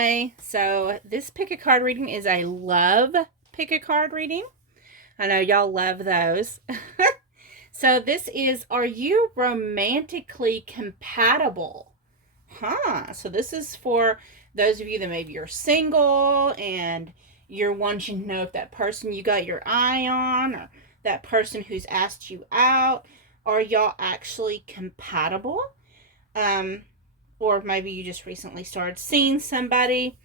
Hi, so this pick a card reading is a love pick a card reading. I know y'all love those. So this is, are you romantically compatible? So this is for those of you that maybe you're single and you're wanting to know if that person you got your eye on or that person who's asked you out, are y'all actually compatible? Or maybe you just recently started seeing somebody.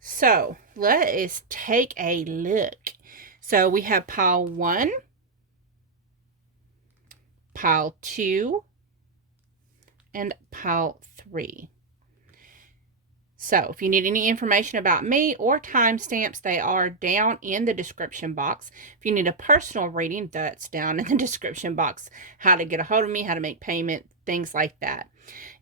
So let us take a look. So we have pile 1, pile 2, and pile 3. So if you need any information about me or timestamps, they are down in the description box. If you need a personal reading, that's down in the description box. How to get a hold of me, how to make payment, things like that.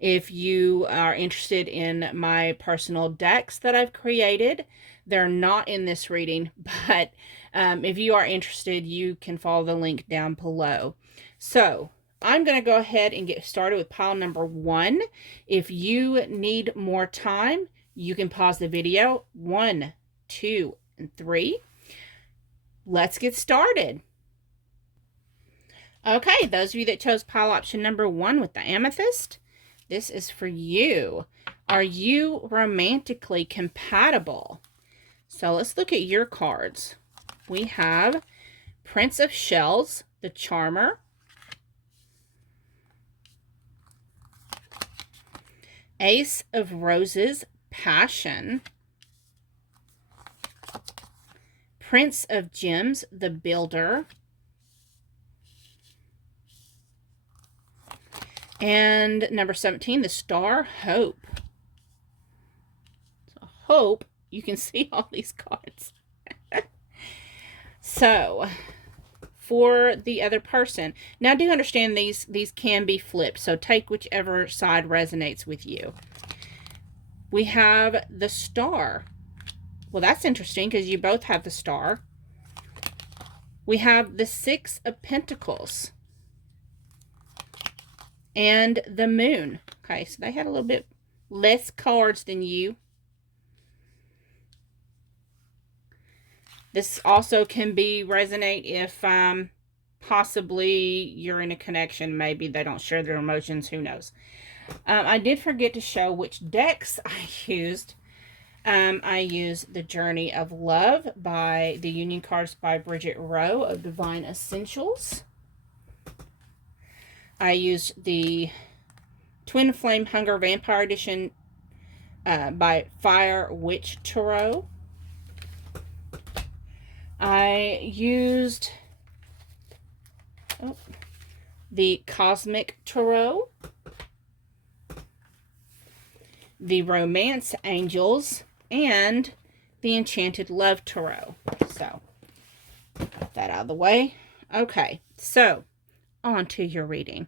If you are interested in my personal decks that I've created, they're not in this reading, but if you are interested, you can follow the link down below. So I'm going to go ahead and get started with pile number 1. If you need more time, you can pause the video. 1, 2, and 3. Let's get started. Okay, those of you that chose pile option number 1 with the amethyst, this is for you. Are you romantically compatible? So let's look at your cards. We have Prince of Shells, the Charmer, Ace of Roses, Passion, Prince of Gems, the Builder, and number 17, the Star, Hope. So hope you can see all these cards. So for the other person, now do understand these can be flipped, so take whichever side resonates with you. We have the Star. Well, that's interesting because you both have the Star. We have the 6 of Pentacles and the Moon. Okay, so they had a little bit less cards than you. This also can be resonate if possibly you're in a connection. Maybe they don't share their emotions. Who knows? I did forget to show which decks I used. I used The Journey of Love by the Union cards by Bridget Rowe of Divine Essentials. I used the Twin Flame Hunger Vampire Edition by Fire Witch Tarot. I used the Cosmic Tarot, the Romance Angels, and the Enchanted Love Tarot. So, got that out of the way. Okay, so on to your reading.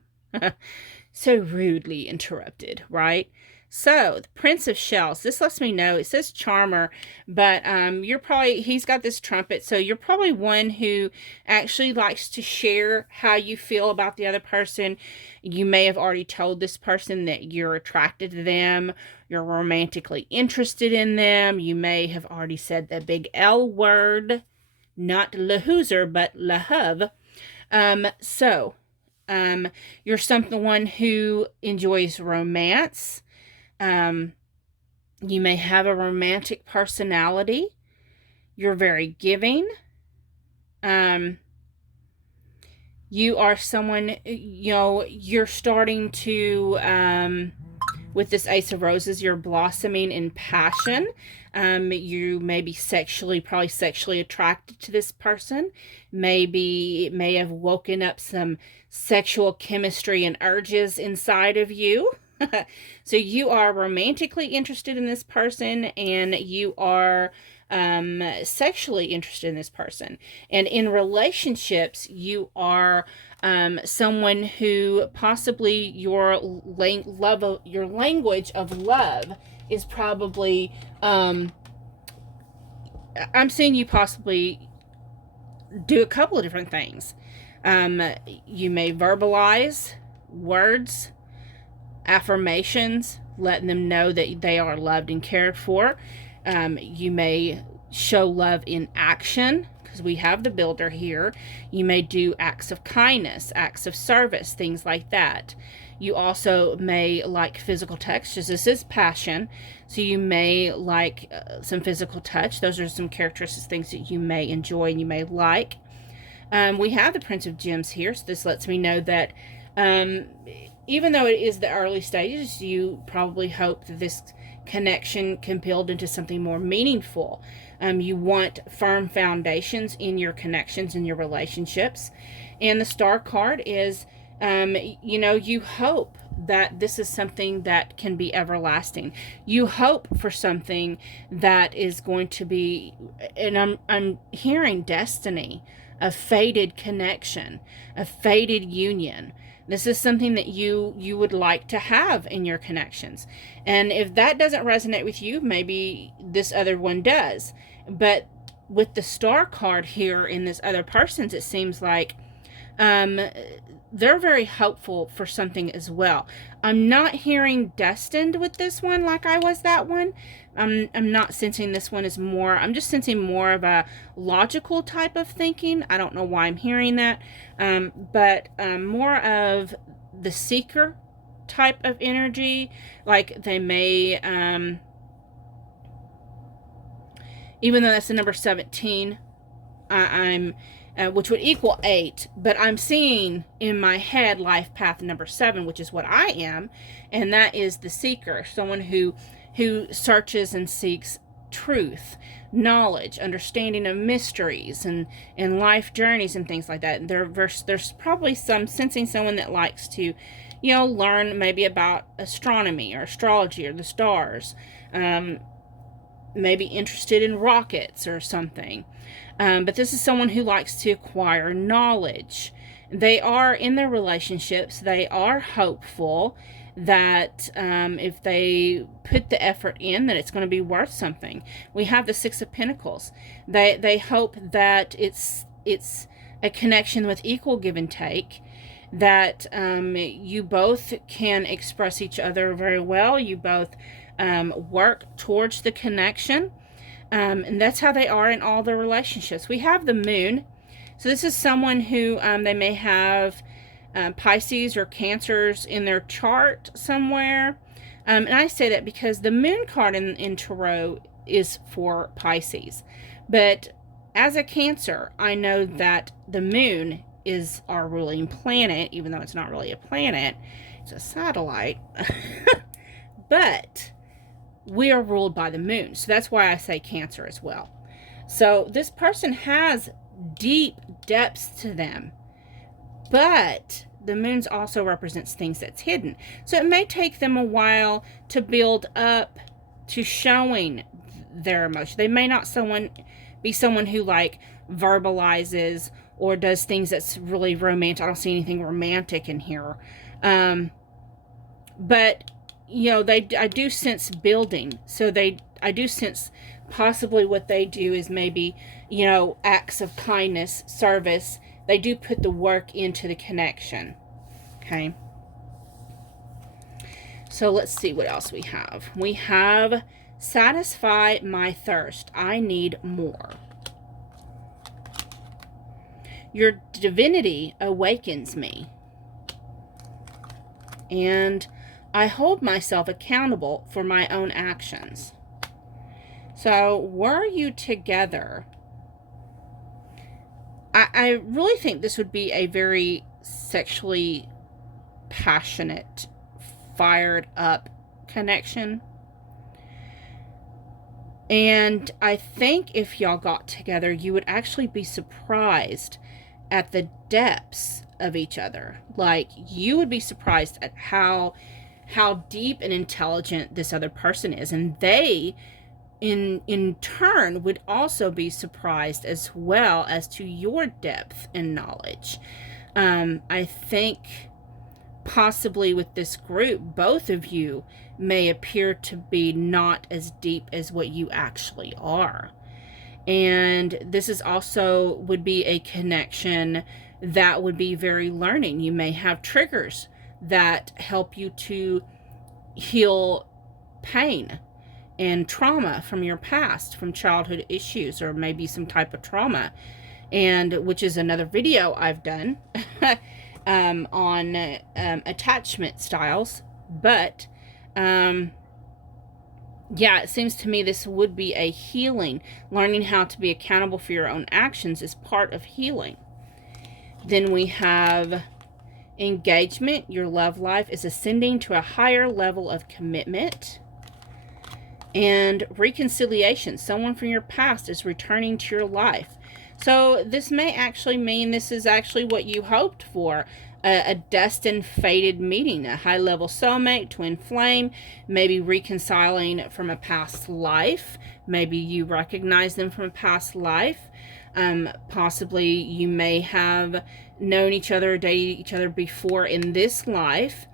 So rudely interrupted, right? So, the Prince of Shells, this lets me know, it says Charmer, but you're probably, he's got this trumpet, so you're probably one who actually likes to share how you feel about the other person. You may have already told this person that you're attracted to them, you're romantically interested in them. You may have already said the big L word, not lahoozer, but lahove. You're someone who enjoys romance. You may have a romantic personality. You're very giving. You are someone, you're starting to, with this Ace of Roses, you're blossoming in passion. You may be probably sexually attracted to this person. Maybe it may have woken up some sexual chemistry and urges inside of you. So you are romantically interested in this person, and you are sexually interested in this person. And in relationships, you are someone who possibly your language of love is probably I'm seeing you possibly do a couple of different things. You may verbalize words, affirmations, letting them know that they are loved and cared for. You may show love in action, because we have the builder here. You may do acts of kindness, acts of service, things like that. You also may like physical touch, because this is passion. So you may like some physical touch. Those are some characteristics, things that you may enjoy and you may like. We have the Prince of Gems here, so this lets me know that even though it is the early stages, you probably hope that this connection can build into something more meaningful. You want firm foundations in your connections and your relationships. And the Star card is, you hope that this is something that can be everlasting. You hope for something that is going to be, and I'm hearing destiny, a fated connection, a fated union. This is something that you would like to have in your connections. And if that doesn't resonate with you, maybe this other one does. But with the Star card here in this other person's, it seems like they're very hopeful for something as well. I'm not hearing destined with this one like I was that one. I'm not sensing this one as more, I'm just sensing more of a logical type of thinking. I don't know why I'm hearing that. But more of the seeker type of energy. Like they may, even though that's the number 17, I'm which would equal 8, but I'm seeing in my head life path number 7, which is what I am, and that is the seeker, someone who searches and seeks truth, knowledge, understanding of mysteries and life journeys and things like that. And there's probably some sensing someone that likes to, learn maybe about astronomy or astrology or the stars, maybe interested in rockets or something. But this is someone who likes to acquire knowledge. They are in their relationships. They are hopeful that if they put the effort in, that it's going to be worth something. We have the 6 of Pentacles. They hope that it's a connection with equal give and take, that you both can express each other very well. You both work towards the connection. And that's how they are in all their relationships. We have the Moon. So this is someone who they may have Pisces or Cancers in their chart somewhere. And I say that because the Moon card in Tarot is for Pisces. But as a Cancer, I know that the Moon is our ruling planet, even though it's not really a planet. It's a satellite. But we are ruled by the Moon. So that's why I say Cancer as well. So this person has deep depths to them. But the Moons also represents things that's hidden. So it may take them a while to build up to showing their emotion. They may not be someone who like verbalizes or does things that's really romantic. I don't see anything romantic in here. But I do sense building. So I do sense possibly what they do is maybe, acts of kindness, service. They do put the work into the connection. Okay. So let's see what else we have. We have satisfy my thirst. I need more. Your divinity awakens me. And I hold myself accountable for my own actions. So, were you together? I really think this would be a very sexually passionate, fired up connection. And I think if y'all got together, you would actually be surprised at the depths of each other. Like, you would be surprised at how deep and intelligent this other person is, and they in turn would also be surprised as well as to your depth and knowledge. I think possibly with this group, both of you may appear to be not as deep as what you actually are. And this is also would be a connection that would be very learning. You may have triggers that help you to heal pain and trauma from your past, from childhood issues, or maybe some type of trauma, and which is another video I've done on attachment styles. But yeah, it seems to me this would be a healing. Learning how to be accountable for your own actions is part of healing. Then we have engagement. Your love life is ascending to a higher level of commitment. And reconciliation. Someone from your past is returning to your life. So this may actually mean this is actually what you hoped for. A destined, fated meeting. A high-level soulmate, twin flame. Maybe reconciling from a past life. Maybe you recognize them from a past life. Possibly you may have known each other, dated each other before in this life.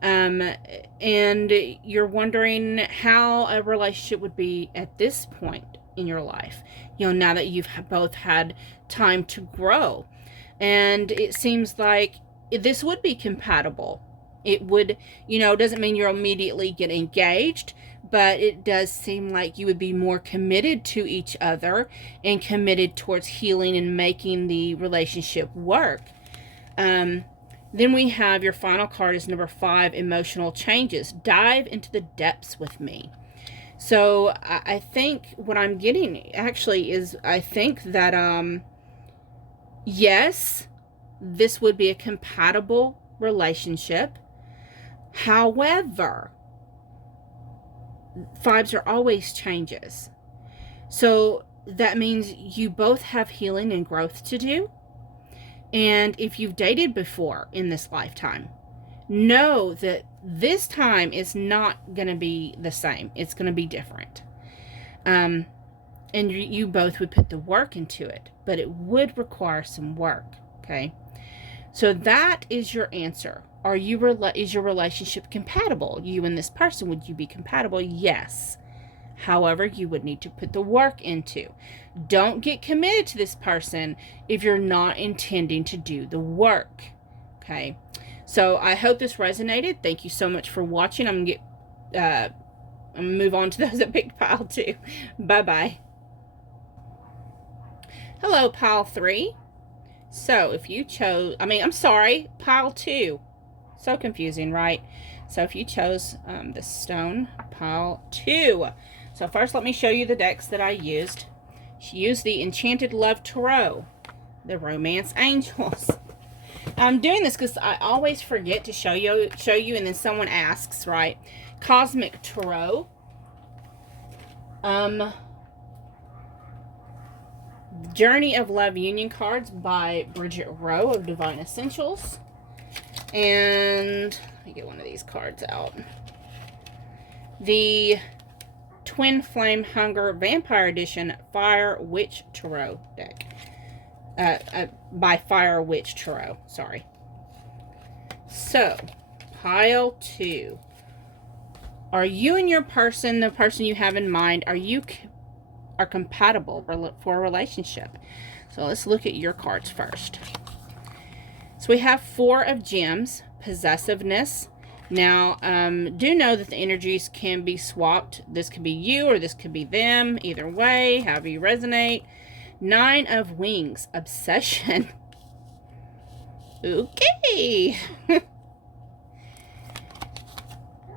And you're wondering how a relationship would be at this point in your life, you know, now that you've both had time to grow. And it seems like this would be compatible. It would, you know, doesn't mean you'll immediately get engaged, but it does seem like you would be more committed to each other and committed towards healing and making the relationship work. Then we have your final card is number 5, emotional changes. Dive into the depths with me. So I think what I'm getting actually is, I think that, yes, this would be a compatible relationship. However, 5s are always changes. So that means you both have healing and growth to do. And if you've dated before in this lifetime, know that this time is not going to be the same. It's going to be different. And you both would put the work into it, but it would require some work. Okay. So that is your answer. Is your relationship compatible? You and this person, would you be compatible? Yes. However, you would need to put the work into. Don't get committed to this person if you're not intending to do the work. Okay. So I hope this resonated. Thank you so much for watching. I'm gonna move on to those that picked pile 2. Bye-bye. Hello, pile 3. So if you chose, pile 2. So confusing, right? So if you chose the stone, pile 2. So first, let me show you the decks that I used. She used the Enchanted Love Tarot, the Romance Angels. I'm doing this because I always forget to show you, and then someone asks, right? Cosmic Tarot. Journey of Love Union cards by Bridget Rowe of Divine Essentials. And let me get one of these cards out. The Twin Flame Hunger Vampire Edition Fire Witch Tarot deck. By Fire Witch Tarot. Sorry. So, pile 2. Are you and your person, the person you have in mind, are compatible for a relationship? So let's look at your cards first. So we have 4 of Gems, possessiveness. Now, do know that the energies can be swapped. This could be you or this could be them. Either way, however you resonate. 9 of Wings, obsession. Okay.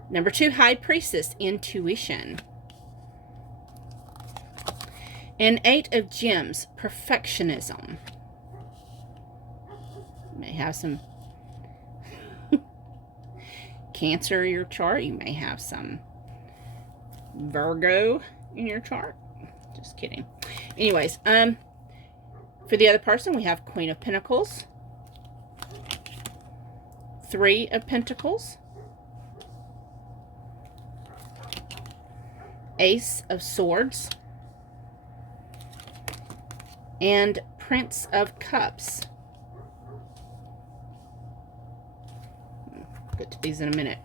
Number 2, High Priestess, intuition. And 8 of Gems, perfectionism. You may have some Cancer in your chart. You may have some Virgo in your chart. Just kidding. Anyways, for the other person, we have Queen of Pentacles, 3 of Pentacles, Ace of Swords, and Prince of Cups. Get to these in a minute.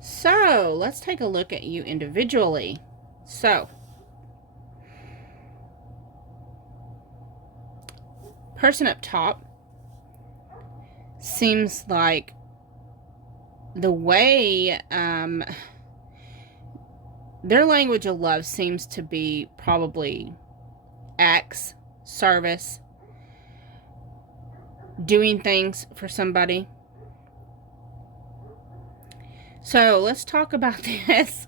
So, let's take a look at you individually. So, person up top seems like the way their language of love seems to be probably acts, service, doing things for somebody. So let's talk about this.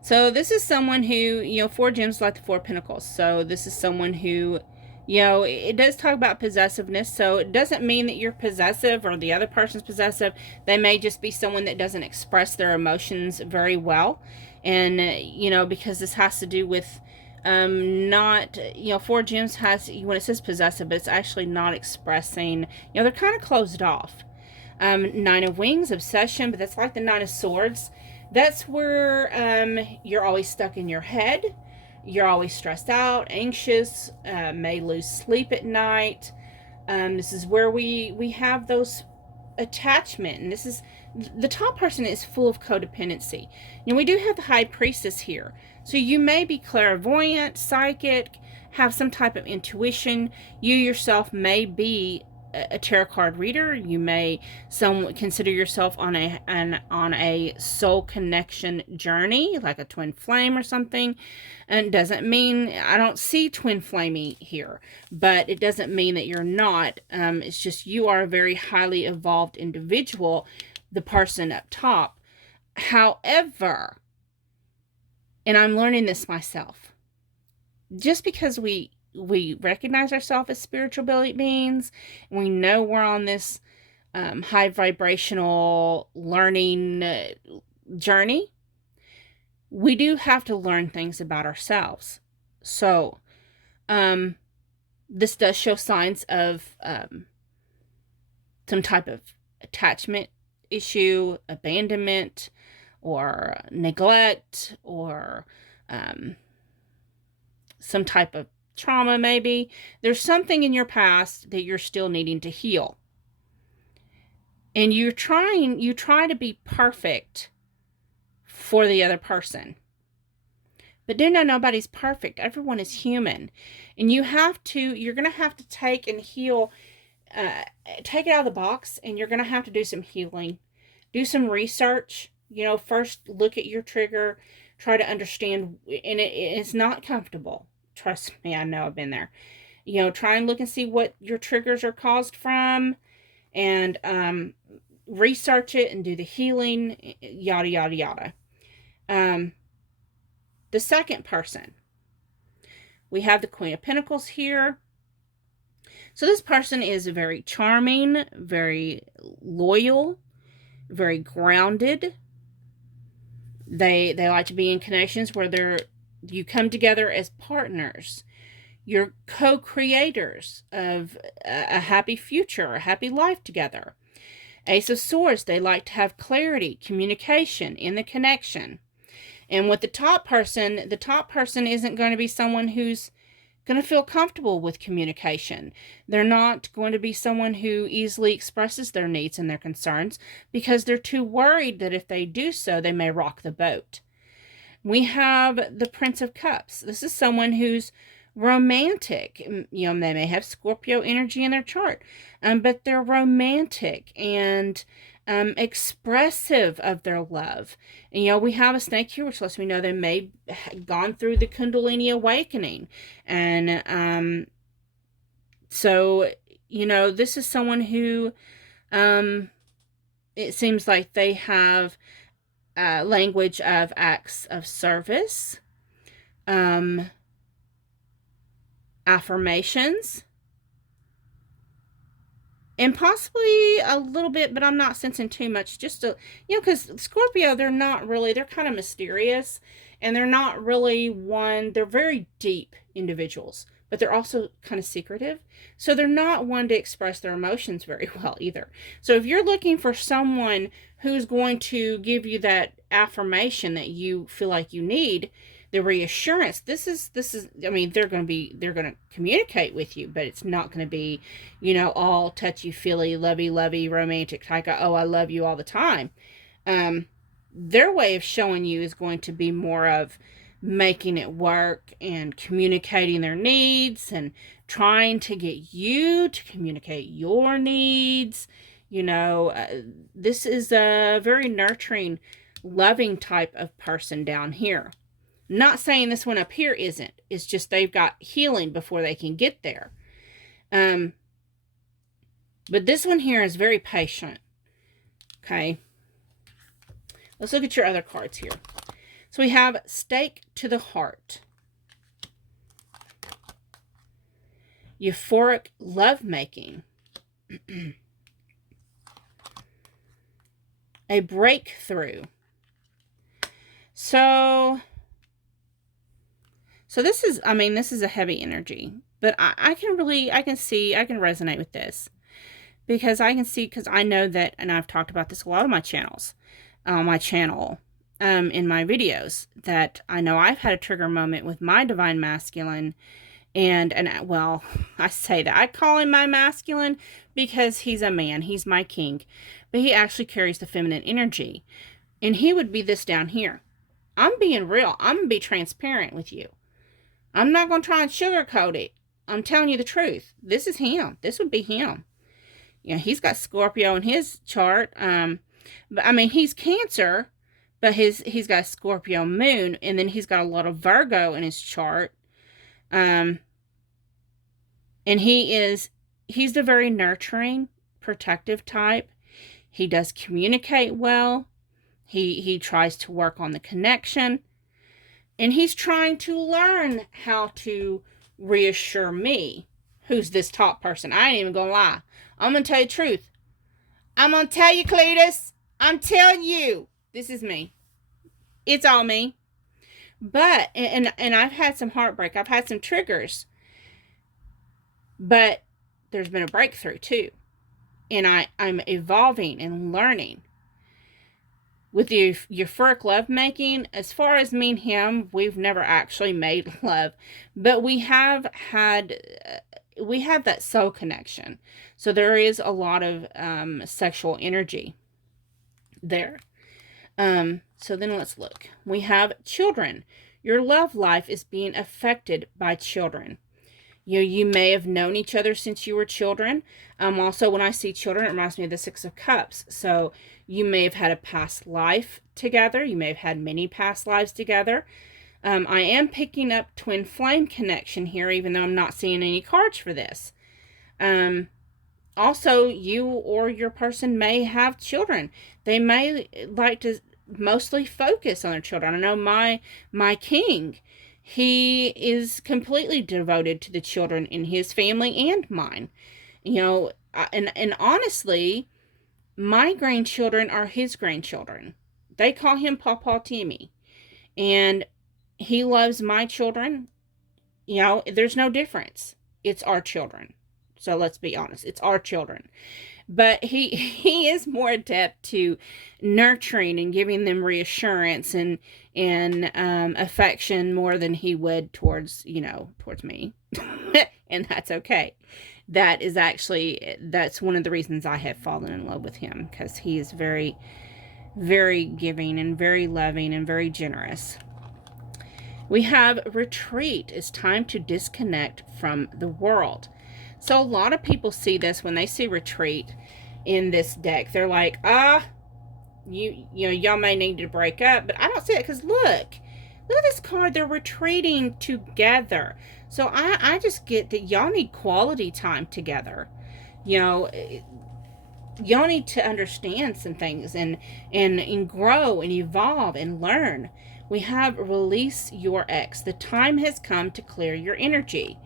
So this is someone who, 4 gems like the 4 pentacles. So this is someone who, it does talk about possessiveness. So it doesn't mean that you're possessive or the other person's possessive. They may just be someone that doesn't express their emotions very well. And, because this has to do with not, 4 gems has, when it says possessive, but it's actually not expressing, they're kind of closed off. 9 of Wings, obsession, but that's like the 9 of Swords. That's where you're always stuck in your head. You're always stressed out, anxious, may lose sleep at night. This is where we have those attachment. And this is, the top person is full of codependency. And we do have the High Priestess here. So you may be clairvoyant, psychic, have some type of intuition. You yourself may be a tarot card reader. You may consider yourself on a soul connection journey, like a twin flame or something. And it doesn't mean, I don't see twin flamey here, but it doesn't mean that you're not. It's just you are a very highly evolved individual, the person up top. However, and I'm learning this myself, just because we recognize ourselves as spiritual beings, and we know we're on this high vibrational learning journey, we do have to learn things about ourselves. So this does show signs of some type of attachment issue, abandonment, or neglect, or some type of trauma. Maybe there's something in your past that you're still needing to heal, and you try to be perfect for the other person, but nobody's perfect. Everyone is human, and you're gonna have to take and heal, take it out of the box, and you're gonna have to do some healing, do some research. First look at your trigger, try to understand, and it's not comfortable. Trust me, I know, I've been there. Try and look and see what your triggers are caused from, and research it and do the healing, yada, yada, yada. The second person, we have the Queen of Pentacles here. So this person is very charming, very loyal, very grounded. They like to be in connections where you come together as partners. You're co-creators of a happy future, a happy life together. Ace of Swords, they like to have clarity, communication in the connection. And with the top person isn't going to be someone who's going to feel comfortable with communication. They're not going to be someone who easily expresses their needs and their concerns, because they're too worried that if they do so, they may rock the boat. We have the Prince of Cups. This is someone who's romantic. They may have Scorpio energy in their chart, but they're romantic and expressive of their love. And, we have a snake here, which lets me know they may have gone through the Kundalini awakening. And so, this is someone who it seems like they have language of acts of service, affirmations, and possibly a little bit, but I'm not sensing too much, just because Scorpio, they're kind of mysterious, and they're not really they're very deep individuals, but they're also kind of secretive. So they're not one to express their emotions very well either. So if you're looking for someone who's going to give you that affirmation that you feel like you need, the reassurance, this is, they're going to communicate with you, but it's not going to be, all touchy-feely, lovey-lovey, romantic type of, oh, I love you all the time. Their way of showing you is going to be more of making it work and communicating their needs and trying to get you to communicate your needs, You know, this is a very nurturing, loving type of person down here. Not saying this one up here isn't. It's just they've got healing before they can get there. But this one here is very patient. Okay. Let's look at your other cards here. So we have Stake to the Heart. Euphoric lovemaking. A breakthrough. So this is, I mean, this is a heavy energy, but I can resonate with this because I can see, because I know that, and I've talked about this a lot on my channels, in my videos, that I know I've had a trigger moment with my divine masculine. And well, I say that I call him my masculine because he's a man. He's my king, but he actually carries the feminine energy, and he would be this down here. I'm being real. I'm going to be transparent with you. I'm not going to try and sugarcoat it. I'm telling you the truth. This is him. This would be him. You know, he's got Scorpio in his chart. But I mean, he's Cancer, but he's got a Scorpio moon, and then he's got a lot of Virgo in his chart. And he's the very nurturing, protective type. He does communicate well. He tries to work on the connection, and he's trying to learn how to reassure me, who's this top person. I ain't even gonna lie. I'm gonna tell you the truth. I'm gonna tell you, Cletus. I'm telling you, this is me. It's all me. But, and I've had some heartbreak. I've had some triggers. But there's been a breakthrough too. And I'm evolving and learning. With the euphoric lovemaking, as far as me and him, we've never actually made love. But we have that soul connection. So there is a lot of sexual energy there. So then let's look. We have children. Your love life is being affected by children. You may have known each other since you were children. Also, when I see children, it reminds me of the Six of Cups. So you may have had a past life together. You may have had many past lives together. I am picking up twin flame connection here, even though I'm not seeing any cards for this. Also, you or your person may have children. They may like to mostly focus on their children. I know my king, he is completely devoted to the children in his family and mine. You know, and honestly, my grandchildren are his grandchildren. They call him Pawpaw Timmy. And he loves my children. You know, there's no difference. It's our children. So let's be honest. It's our children. But he is more adept to nurturing and giving them reassurance and affection more than he would towards me. And that's okay. That's one of the reasons I have fallen in love with him, because he is very, very giving and very loving and very generous. We have retreat. It's time to disconnect from the world. So a lot of people see this when they see retreat in this deck. They're like, y'all may need to break up. But I don't see it, because look at this card. They're retreating together. So I just get that y'all need quality time together. You know, y'all need to understand some things and grow and evolve and learn. We have release your ex. The time has come to clear your energy.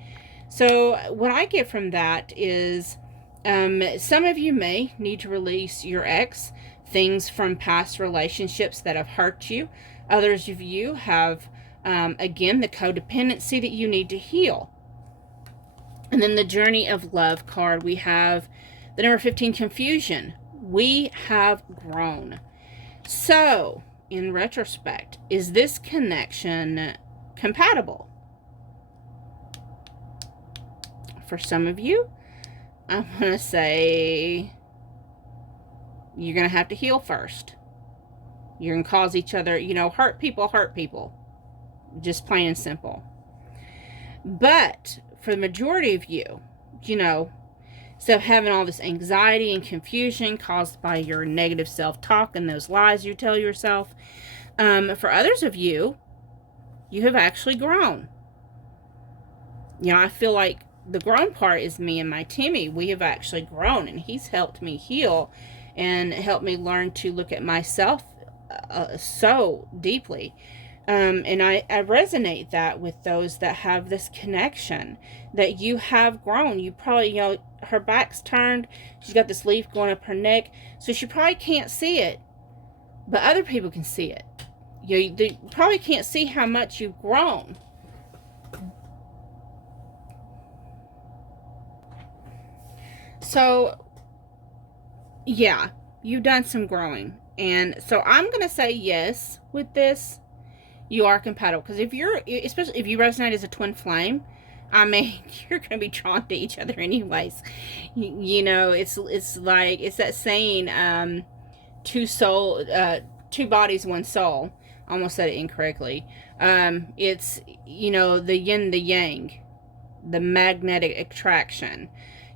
So what I get from that is some of you may need to release your ex, things from past relationships that have hurt you. Others of you have, again, the codependency that you need to heal. And then the Journey of Love card, we have the number 15, confusion. We have grown. So, in retrospect, is this connection compatible? For some of you, I'm going to say you're going to have to heal first. You're going to cause each other, hurt people. Just plain and simple. But for the majority of you, Instead of having all this anxiety and confusion caused by your negative self-talk and those lies you tell yourself. For others of you, you have actually grown. You know, I feel like the grown part is me and my Timmy. We have actually grown, and he's helped me heal and helped me learn to look at myself so deeply. And I resonate that with those that have this connection, that you have grown. You probably, you know, her back's turned. She's got this leaf going up her neck. So she probably can't see it, but other people can see it. You probably can't see how much you've grown. So, yeah, you've done some growing. And so I'm going to say yes with this. You are compatible. Because if you're, especially if you resonate as a twin flame, I mean, you're going to be drawn to each other anyways. You know, it's like, it's that saying, two bodies, one soul. Almost said it incorrectly. It's, you know, the yin, the yang, the magnetic attraction.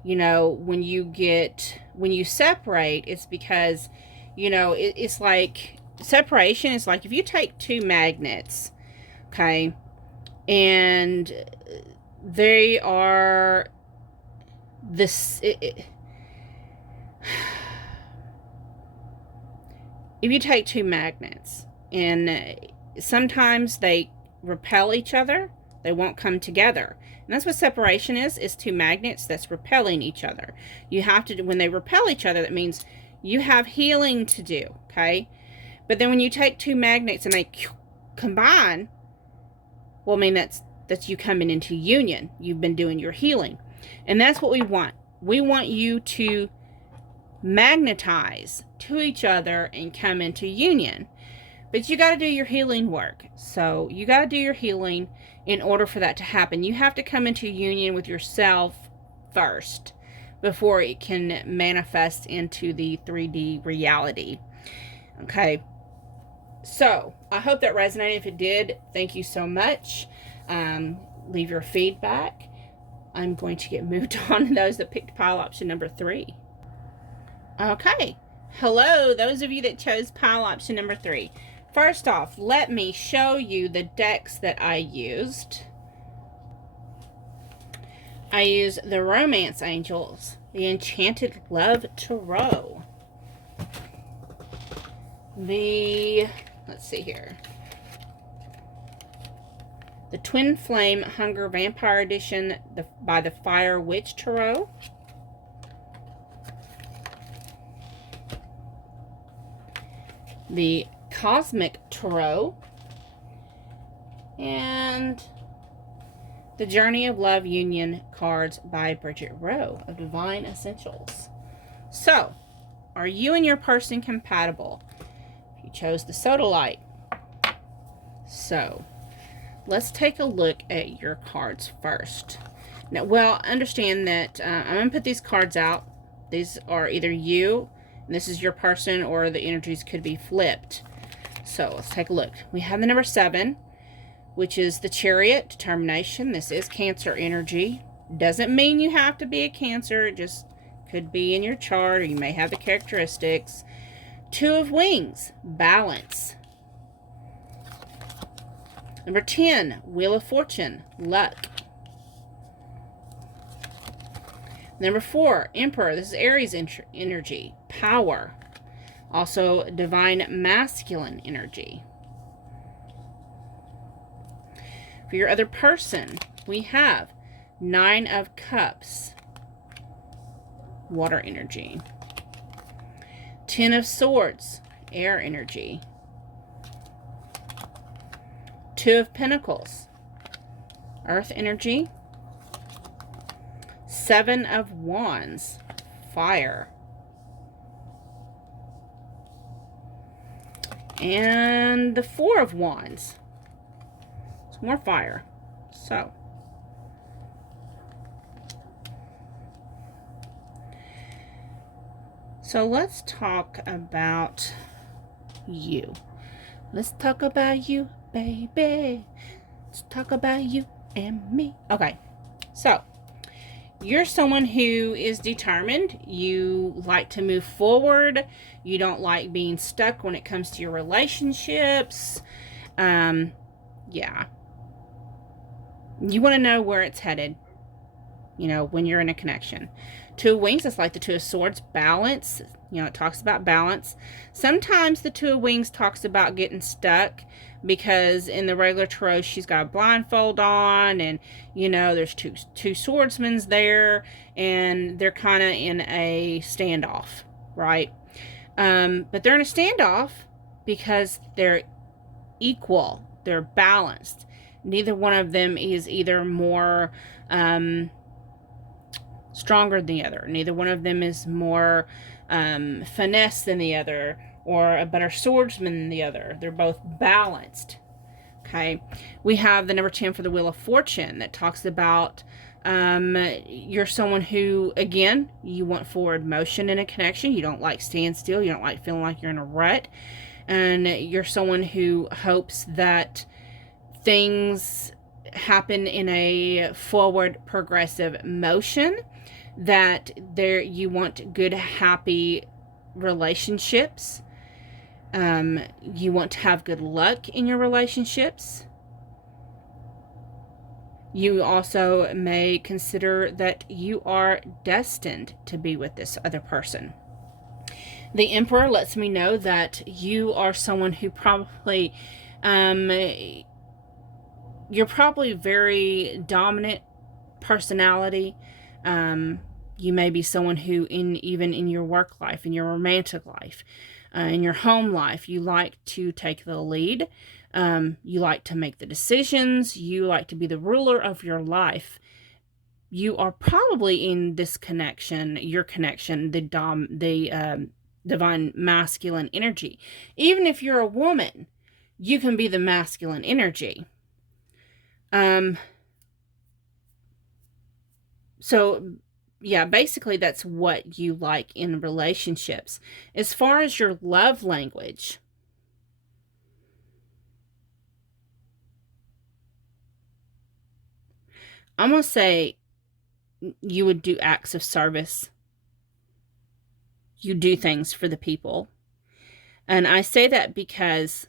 You know, when you separate, it's because, you know, it's like, separation is like if you take two magnets, okay, and they are this, if you take two magnets and sometimes they repel each other, they won't come together. And that's what separation is two magnets that's repelling each other. You have to, when they repel each other, that means you have healing to do, okay? But then when you take two magnets and they combine, well, I mean, that's you coming into union. You've been doing your healing. And that's what we want. We want you to magnetize to each other and come into union. But you got to do your healing work. So you got to do your healing in order for that to happen. You have to come into union with yourself first before it can manifest into the 3D reality. Okay. So I hope that resonated. If it did, thank you so much. Leave your feedback. I'm going to get moved on to those that picked pile option number 3. Okay. Hello, those of you that chose pile option number 3. First off, let me show you the decks that I used. I used the Romance Angels, the Enchanted Love Tarot, let's see here, the Twin Flame Hunger Vampire Edition by the Fire Witch Tarot, the Cosmic Tarot, and the Journey of Love Union cards by Bridget Rowe of Divine Essentials. So, are you and your person compatible? You chose the Sodalite. So, let's take a look at your cards first. Now, well, understand that I'm going to put these cards out. These are either you, and this is your person, or the energies could be flipped. So, let's take a look. We have the number 7, which is the Chariot, determination. This is Cancer energy. Doesn't mean you have to be a Cancer. It just could be in your chart, or you may have the characteristics. 2 of Wings, balance. Number 10, Wheel of Fortune, luck. Number 4, Emperor. This is Aries energy, power. Also, divine masculine energy. For your other person, we have 9 of Cups, water energy. 10 of Swords, air energy. 2 of Pentacles, earth energy. 7 of Wands, fire. And the 4 of Wands, it's more fire. So let's talk about you. Let's talk about you, baby. Let's talk about you and me. Okay, so you're someone who is determined. You like to move forward. You don't like being stuck when it comes to your relationships. Yeah. You want to know where it's headed, when you're in a connection. Two of Wings, it's like the Two of Swords, balance. It talks about balance. Sometimes the Two of Wings talks about getting stuck, because in the regular tarot, she's got a blindfold on, and, there's two swordsmen there, and they're kind of in a standoff, right? But they're in a standoff because they're equal. They're balanced. Neither one of them is either more stronger than the other. Neither one of them is more finesse than the other, or a better swordsman than the other. They're both balanced. Okay. We have the number 10 for the Wheel of Fortune that talks about you're someone who, again, you want forward motion in a connection. You don't like staying still. You don't like feeling like you're in a rut. And you're someone who hopes that things happen in a forward progressive motion, that you want good, happy relationships. You want to have good luck in your relationships. You also may consider that you are destined to be with this other person. The Emperor lets me know that you are someone who probably, you're probably very dominant personality. You may be someone who, even in your work life, in your romantic life, in your home life, you like to take the lead. You like to make the decisions. You like to be the ruler of your life. You are probably in this connection, your connection, the divine masculine energy. Even if you're a woman, you can be the masculine energy. So yeah, basically that's what you like in relationships. As far as your love language, I'm going to say you would do acts of service. You do things for the people. And I say that because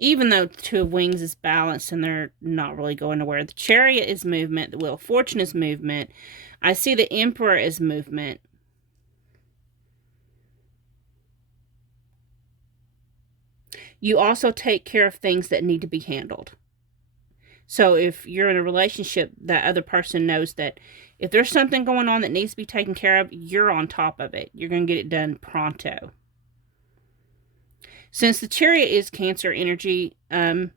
even though the Two of Wings is balanced and they're not really going nowhere, the Chariot is movement, the Wheel of Fortune is movement. I see the Emperor as movement. You also take care of things that need to be handled. So if you're in a relationship, that other person knows that if there's something going on that needs to be taken care of, you're on top of it. You're going to get it done pronto. Since the Chariot is Cancer energy, that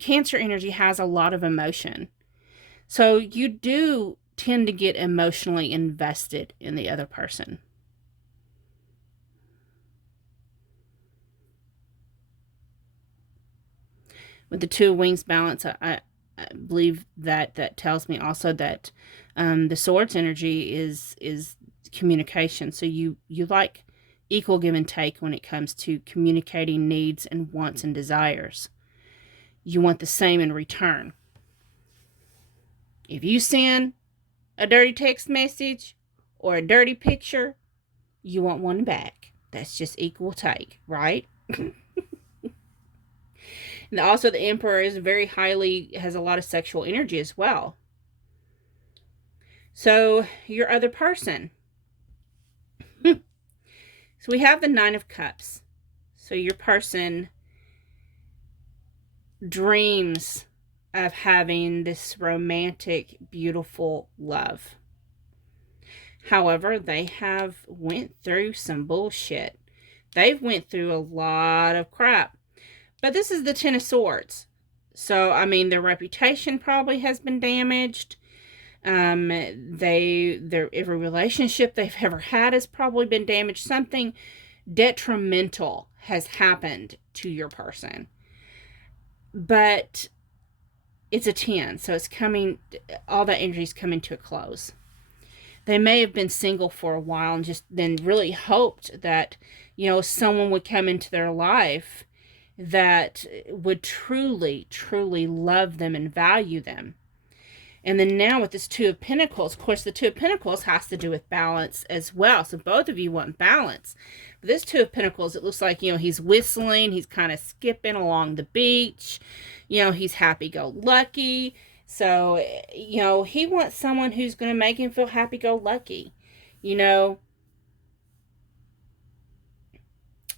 Cancer energy has a lot of emotion. So you do tend to get emotionally invested in the other person. With the Two of Wings balance, I believe that tells me also that the Swords energy is communication. So you like equal give and take when it comes to communicating needs and wants and desires. You want the same in return. If you send a dirty text message or a dirty picture, you want one back. That's just equal take, right? And also the Emperor is has a lot of sexual energy as well. So your other person. So we have the Nine of Cups. So your person dreams of having this romantic, beautiful love. However, they have went through some bullshit. They've went through a lot of crap. But this is the Ten of Swords. So, I mean, their reputation probably has been damaged. Every relationship they've ever had has probably been damaged. Something detrimental has happened to your person. But it's a 10, so it's coming, all that energy is coming to a close. They may have been single for a while and just then really hoped that, someone would come into their life that would truly, truly love them and value them. And then now with this Two of Pentacles, of course, the Two of Pentacles has to do with balance as well. So both of you want balance. But this Two of Pentacles, it looks like, you know, he's whistling. He's kind of skipping along the beach. You know, he's happy-go-lucky. So, you know, he wants someone who's going to make him feel happy-go-lucky. You know,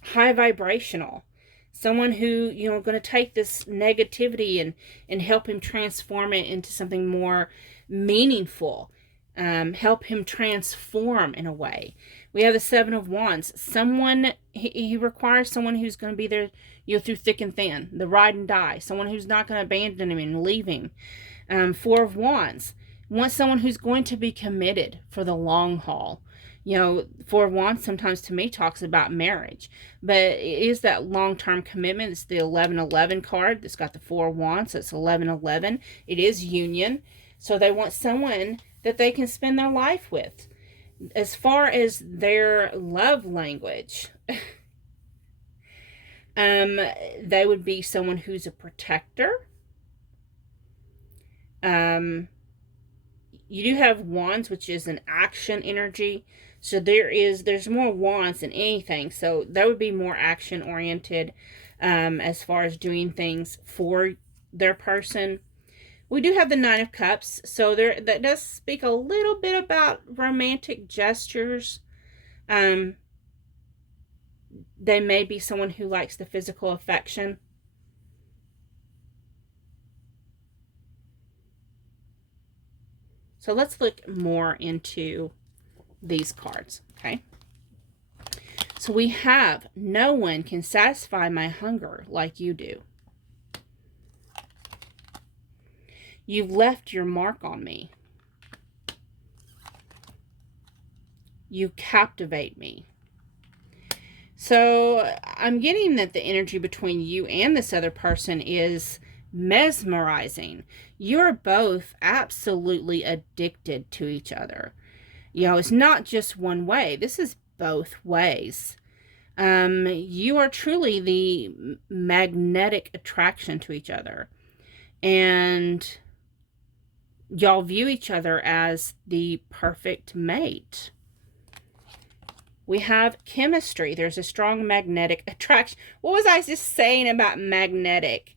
high vibrational. Someone who, you know, going to take this negativity and help him transform it into something more meaningful. Help him transform in a way. We have the Seven of Wands. Someone, he requires someone who's going to be there, you know, through thick and thin. The ride and die. Someone who's not going to abandon him and leave him. Four of Wands. Wants someone who's going to be committed for the long haul. You know, Four of Wands sometimes to me talks about marriage, but it is that long-term commitment. It's the 1111 card that's got the Four of Wands. So it's 1111. It is union. So they want someone that they can spend their life with. As far as their love language, they would be someone who's a protector. You do have Wands, which is an action energy. So there's more wands than anything. So that would be more action oriented as far as doing things for their person. We do have the Nine of Cups. So that does speak a little bit about romantic gestures. They may be someone who likes the physical affection. So let's look more into these cards, okay? So we have, no one can satisfy my hunger like you do. You've left your mark on me. You captivate me. So I'm getting that the energy between you and this other person is mesmerizing. You're both absolutely addicted to each other. You know, it's not just one way. This is both ways. You are truly the magnetic attraction to each other. And y'all view each other as the perfect mate. We have chemistry. There's a strong magnetic attraction. What was I just saying about magnetic?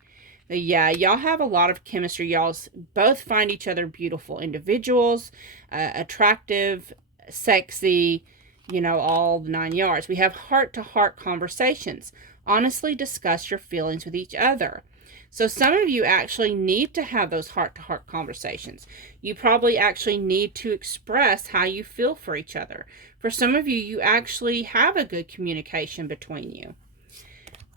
Yeah, y'all have a lot of chemistry. Y'all both find each other beautiful individuals, attractive, sexy, you know, all the 9 yards. We have heart-to-heart conversations. Honestly discuss your feelings with each other. So some of you actually need to have those heart-to-heart conversations. You probably actually need to express how you feel for each other. For some of you, you actually have a good communication between you.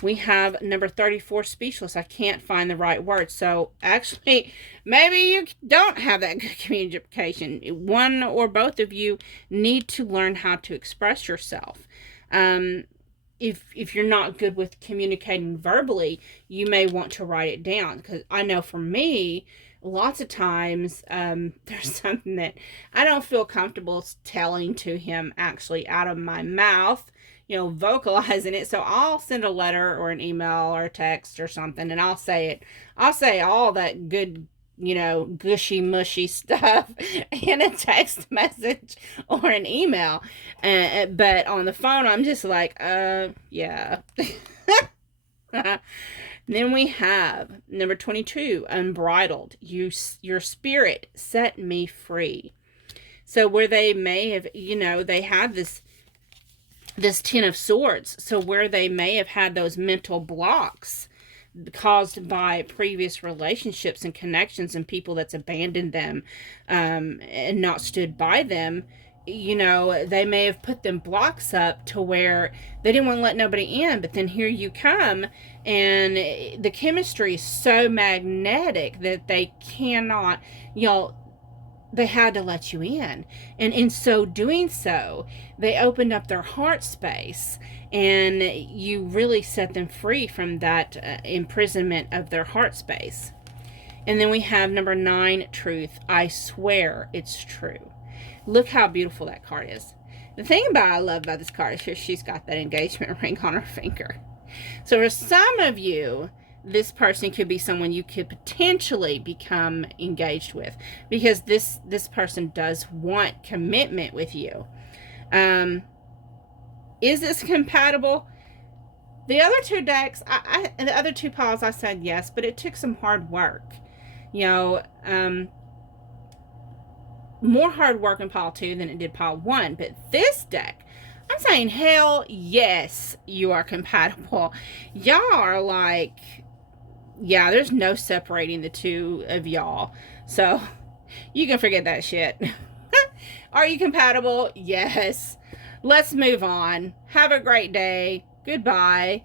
We have number 34, speechless. I can't find the right word. So actually, maybe you don't have that good communication. One or both of you need to learn how to express yourself. If you're not good with communicating verbally, you may want to write it down. Because I know for me, lots of times there's something that I don't feel comfortable telling to him actually out of my mouth, you know, vocalizing it. So I'll send a letter or an email or a text or something, and I'll say it. I'll say all that good, you know, gushy mushy stuff in a text message or an email. But on the phone, I'm just like, yeah. Then we have number 22, unbridled. Your spirit set me free. So where they may have, you know, they have this Ten of Swords. So where they may have had those mental blocks caused by previous relationships and connections and people that's abandoned them and not stood by them, you know, they may have put them blocks up to where they didn't want to let nobody in. But then here you come, and the chemistry is so magnetic that they cannot, y'all, they had to let you in. And in so doing so, they opened up their heart space, and you really set them free from that imprisonment of their heart space. And then we have number 9, truth. I swear it's true. Look how beautiful that card is. The thing I love about this card is here she's got that engagement ring on her finger. So for some of you, this person could be someone you could potentially become engaged with, because this person does want commitment with you. Is this compatible? The other two decks, the other two piles, I said yes, but it took some hard work. You know, more hard work in pile 2 than it did pile 1. But this deck, I'm saying hell yes, you are compatible. Y'all are like, yeah, there's no separating the two of y'all. So you can forget that shit. Are you compatible? Yes. Let's move on. Have a great day. Goodbye.